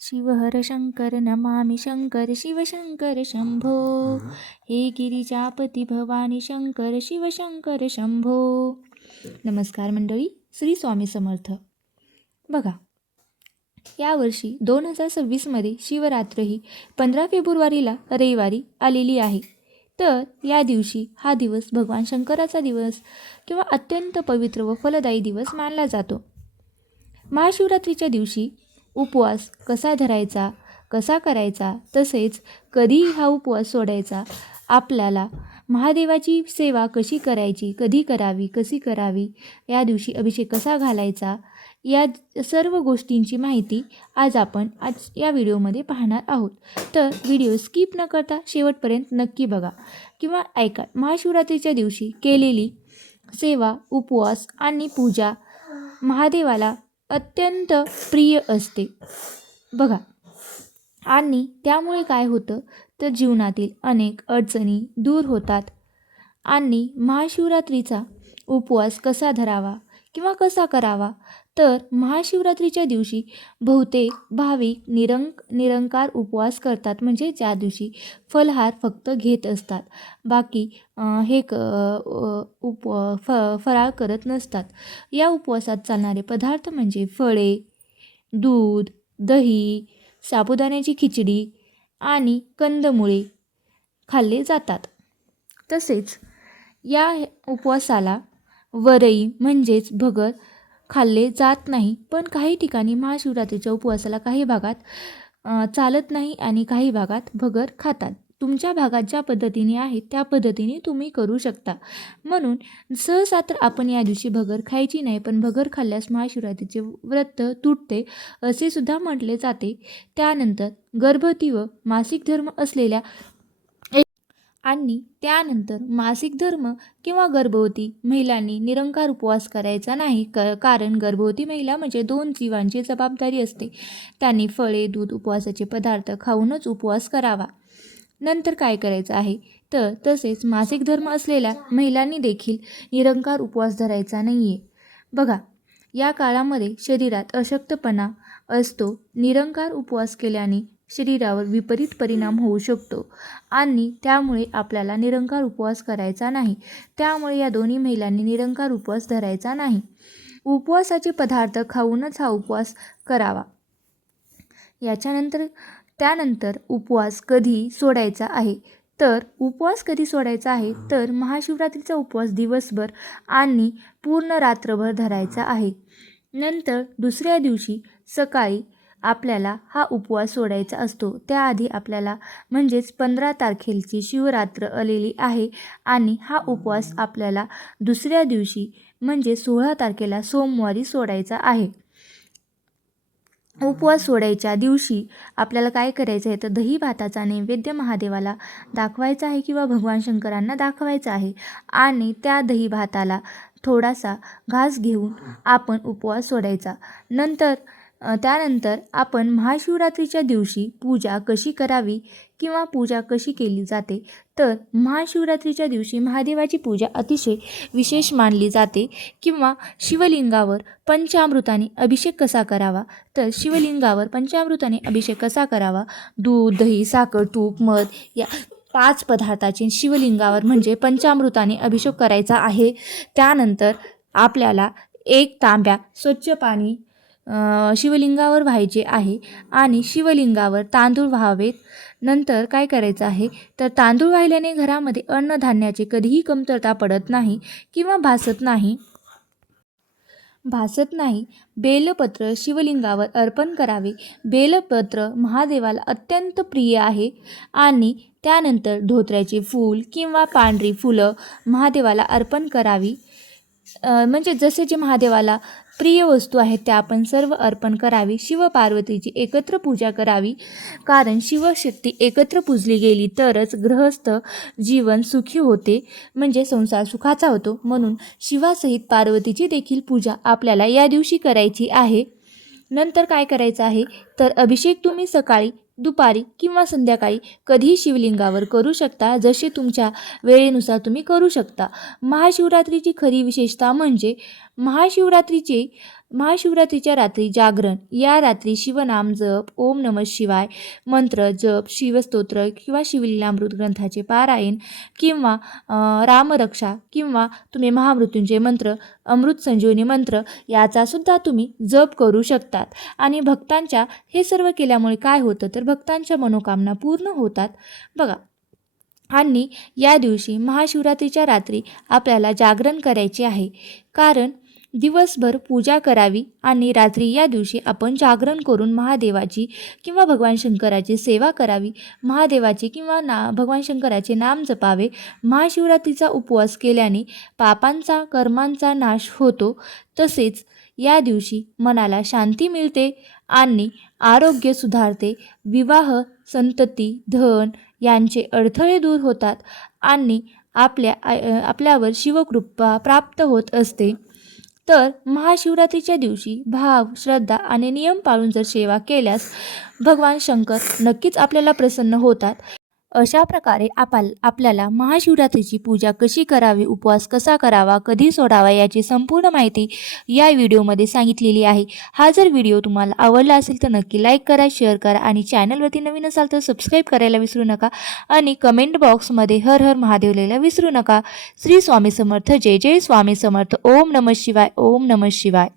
शिवहर शंकर नमामि शंकर शिवशंकर शंभो। हे गिरिजापती भवानी शंकर शिवशंकर शंभो। नमस्कार मंडळी श्री स्वामी समर्थ. बघा यावर्षी दोन हजार सव्वीसमध्ये शिवरात्र ही पंधरा फेब्रुवारीला रविवारी आलेली आहे. तर या दिवशी हा दिवस भगवान शंकराचा दिवस किंवा अत्यंत पवित्र व फलदायी दिवस मानला जातो. महाशिवरात्रीच्या दिवशी उपवास कसा धरायचा कसा करायचा तसेच कधी हा उपवास सोडायचा आपल्याला महादेवाची सेवा कशी करायची कधी करावी कशी करावी या दिवशी अभिषेक कसा घालायचा या सर्व गोष्टींची माहिती आज आपण आज या व्हिडिओमध्ये पाहणार आहोत. तर व्हिडिओ स्किप न करता शेवटपर्यंत नक्की बघा किंवा ऐका. महाशिवरात्रीच्या दिवशी केलेली सेवा उपवास आणि पूजा महादेवाला अत्यंत प्रिय असते. बघा आणि त्यामुळे काय होतं? तर जीवनातील अनेक अडचणी दूर होतात. आणि महाशिवरात्रीचा उपवास कसा धरावा किंवा कसा करावा? तर महाशिवरात्रीच्या दिवशी बहुतेक भाविक निरंक निरंकार उपवास करतात. म्हणजे ज्या दिवशी फलहार फक्त घेत असतात. बाकी हे क उप फ फराळ करत नसतात. या उपवासात चालणारे पदार्थ म्हणजे फळे दूध दही साबुदाण्याची खिचडी आणि कंदमुळे खाल्ले जातात. तसेच या उपवासाला वरई म्हणजेच भगर खाल्ले जात नाही. पण काही ठिकाणी महाशिवरात्रीच्या उपवासाला काही भागात चालत नाही आणि काही भागात भगर खातात. तुमच्या भागात ज्या पद्धतीने आहे त्या पद्धतीने तुम्ही करू शकता. म्हणून सहसा तर आपण या दिवशी भगर खायची नाही पण भगर खाल्ल्यास महाशिवरात्रीचे व्रत तुटते असे सुद्धा म्हटले जाते. त्यानंतर गर्भवती व मासिक धर्म असलेल्या आणि त्यानंतर मासिक धर्म किंवा गर्भवती महिलांनी निरंकार उपवास करायचा नाही. क कारण गर्भवती महिला म्हणजे दोन जीवांची जबाबदारी असते. त्यांनी फळे दूध उपवासाचे पदार्थ खाऊनच उपवास करावा. नंतर काय करायचं आहे? तर तसेच मासिक धर्म असलेल्या महिलांनी देखील निरंकार उपवास धरायचा नाही आहे बघा या काळामध्ये शरीरात अशक्तपणा असतो. निरंकार उपवास केल्याने शरीरावर विपरीत परिणाम होऊ शकतो आणि त्यामुळे आपल्याला निरंकार उपवास करायचा नाही. त्यामुळे या दोन्ही महिलांनी निरंकार उपवास धरायचा नाही. उपवासाचे पदार्थ खाऊनच हा उपवास करावा. याच्यानंतर त्यानंतर उपवास कधी सोडायचा आहे? तर उपवास कधी सोडायचा आहे? तर महाशिवरात्रीचा उपवास दिवसभर आणि पूर्ण रात्रभर धरायचा आहे. नंतर दुसऱ्या दिवशी सकाळी आपल्याला हा उपवास सोडायचा असतो. त्याआधी आपल्याला म्हणजेच पंधरा तारखेची शिवरात्र आलेली आहे आणि हा उपवास आपल्याला दुसऱ्या दिवशी म्हणजे सोळा तारखेला सोमवारी सोडायचा आहे. उपवास सोडायच्या दिवशी आपल्याला काय करायचं आहे? तर दही भाताचा नैवेद्य महादेवाला दाखवायचा आहे किंवा भगवान शंकरांना दाखवायचा आहे आणि त्या दही भाताला थोडासा घास घेऊन आपण उपवास सोडायचा. नंतर त्यानंतर आपण महाशिवरात्रीच्या दिवशी पूजा कशी करावी किंवा पूजा कशी केली जाते? तर महाशिवरात्रीच्या दिवशी महादेवाची पूजा अतिशय विशेष मानली जाते किंवा शिवलिंगावर पंचामृताने अभिषेक कसा करावा? तर शिवलिंगावर पंचामृताने अभिषेक कसा करावा? दूध दही साखर तूप मध या पाच पदार्थाचे शिवलिंगावर म्हणजे पंचामृताने अभिषेक करायचा आहे. त्यानंतर आपल्याला एक तांब्या स्वच्छ पाणी शिवलिंगावर व्हायचे आहे आणि शिवलिंगावर तांदूळ व्हावेत. नंतर काय करायचं आहे? तर तांदूळ वाहिल्याने घरामध्ये अन्नधान्याचे कधीही कमतरता पडत नाही किंवा भासत नाही. भासत नाही. बेलपत्र शिवलिंगावर अर्पण करावे. बेलपत्र महादेवाला अत्यंत प्रिय आहे आणि त्यानंतर धोत्र्याचे फूल किंवा पांढरी फुलं महादेवाला अर्पण करावी. म्हणजे जसे जे महादेवाला प्रिय वस्तू आहेत त्या आपण सर्व अर्पण करावी. शिवपार्वतीची एकत्र पूजा करावी. कारण शिवशक्ती एकत्र पूजली गेली तरच गृहस्थ जीवन सुखी होते म्हणजे संसार सुखाचा होतो. म्हणून शिवासहित पार्वतीची देखील पूजा आपल्याला या दिवशी करायची आहे. नंतर काय करायचं आहे? तर अभिषेक तुम्ही सकाळी दुपारी किंवा संध्याकाळी कधीही शिवलिंगावर करू शकता जसे तुमच्या वेळेनुसार तुम्ही करू शकता. महाशिवरात्रीची खरी विशेषता म्हणजे महाशिवरात्रीचे महाशिवरात्रीच्या रात्री जागरण. या रात्री शिवनाम जप ओम नम शिवाय मंत्र जप शिवस्तोत्र किंवा शिवलीलामृत ग्रंथाचे पारायण किंवा रामरक्षा किंवा तुम्ही महामृत्यूंचे मंत्र अमृत संजीवनी मंत्र याचासुद्धा तुम्ही जप करू शकतात. आणि भक्तांच्या हे सर्व केल्यामुळे काय होतं? तर भक्तांच्या मनोकामना पूर्ण होतात. बघा. आणि या दिवशी महाशिवरात्रीच्या रात्री आपल्याला जागरण करायचे आहे. कारण दिवसभर पूजा करावी आणि रात्री या दिवशी आपण जागरण करून महादेवाची किंवा भगवान शंकराची सेवा करावी. महादेवाची किंवा ना भगवान शंकराचे नाम जपावे. महाशिवरात्रीचा उपवास केल्याने पापांचा कर्मांचा नाश होतो. तसेच या दिवशी मनाला शांती मिळते आणि आरोग्य सुधारते. विवाह संतती धन यांचे अडथळे दूर होतात आणि आपल्या आपल्यावर शिवकृपा प्राप्त होत असते. तर महाशिवरात्रीच्या दिवशी भाव श्रद्धा आणि नियम पाळून जर सेवा केल्यास भगवान शंकर नक्कीच आपल्याला प्रसन्न होतात. अशा प्रकारे आपण आपल्याला महाशिवरात्रीची पूजा कशी करावी उपवास कसा करावा कधी सोडावा याची संपूर्ण माहिती या व्हिडिओमध्ये सांगितलेली आहे. हा जर व्हिडिओ तुम्हाला आवडला असेल तर नक्की लाईक करा शेअर करा आणि चॅनलवरती नवीन असाल तर सबस्क्राईब करायला विसरू नका आणि कमेंट बॉक्समध्ये हर हर महादेव लिहायला विसरू नका. श्री स्वामी समर्थ जय जय स्वामी समर्थ ओम नम शिवाय ओम नम शिवाय.